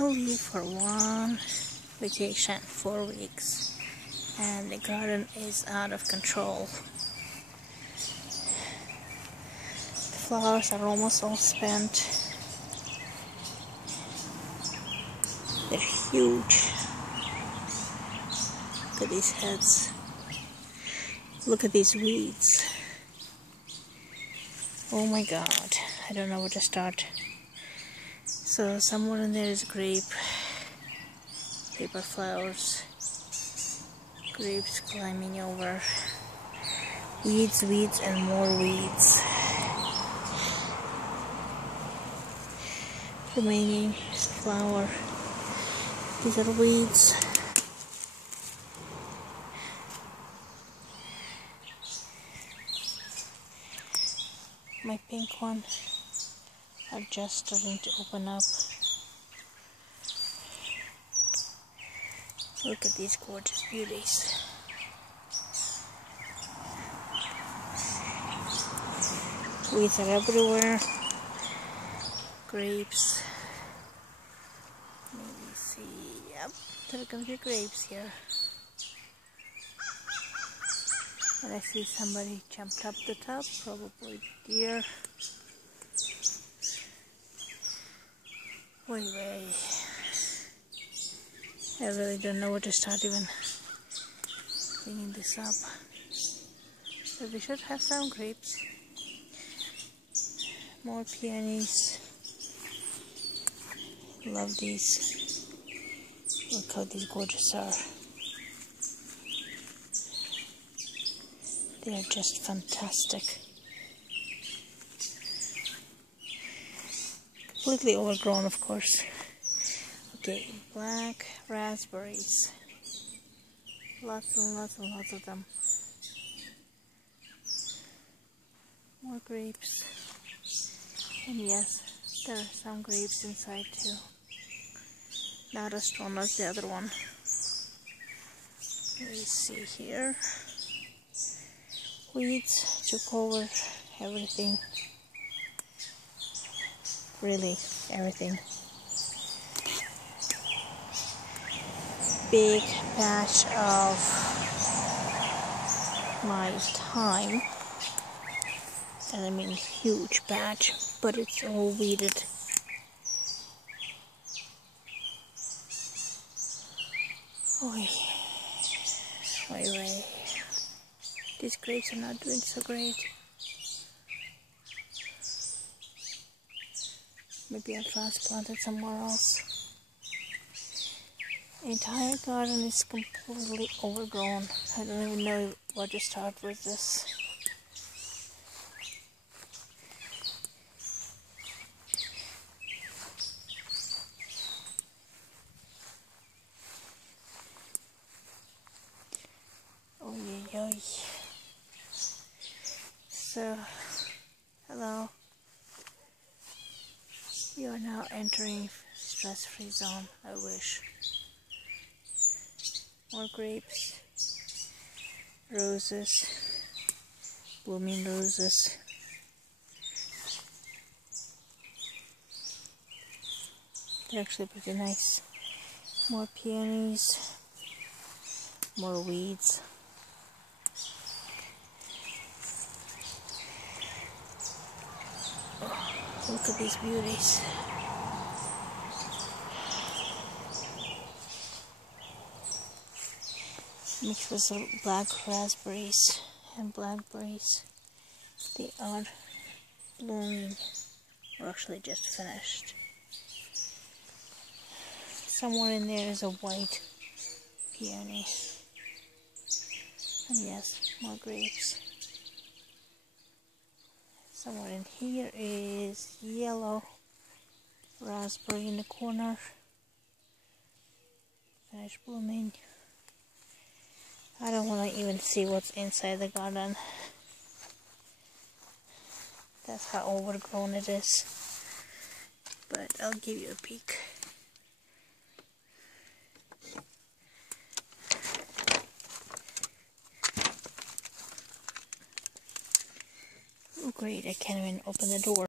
I leave for one vacation, 4 weeks, and the garden is out of control. The flowers are almost all spent. They're huge. Look at these heads. Look at these weeds. Oh my god, I don't know where to start. So somewhere in there is grape, paper flowers, grapes climbing over, weeds, weeds, and more weeds. Remaining flower. These are weeds. My pink one are just starting to open up. Look at these gorgeous beauties. Weeds are everywhere. Grapes. Let me see. Yep, there are going to be grapes here. And I see somebody jumped up the top, probably deer. Way. I really don't know where to start even cleaning this up. But we should have some grapes. More peonies. Love these. Look how these gorgeous are. They are just fantastic. Completely overgrown, of course. Okay, black raspberries. Lots and lots and lots of them. More grapes. And yes, there are some grapes inside too. Not as strong as the other one. Let me see here. Weeds took over everything. Really, everything. Big patch of my time. And I mean huge patch, but it's all weeded. Oy. These grapes are not doing so great. Maybe I'll transplant it somewhere else. The entire garden is completely overgrown. I don't even know where to start with this. Oy. So, hello. You are now entering stress-free zone, I wish. More grapes, roses, blooming roses. They're actually pretty nice. More peonies, more weeds. Look at these beauties. Mixed with some black raspberries and blackberries. They are blooming, or actually just finished. Somewhere in there is a white peony. And yes, more grapes. Somewhere in here is yellow raspberry in the corner. Finished blooming. I don't want to even see what's inside the garden. That's how overgrown it is. But I'll give you a peek. Oh great, I can't even open the door.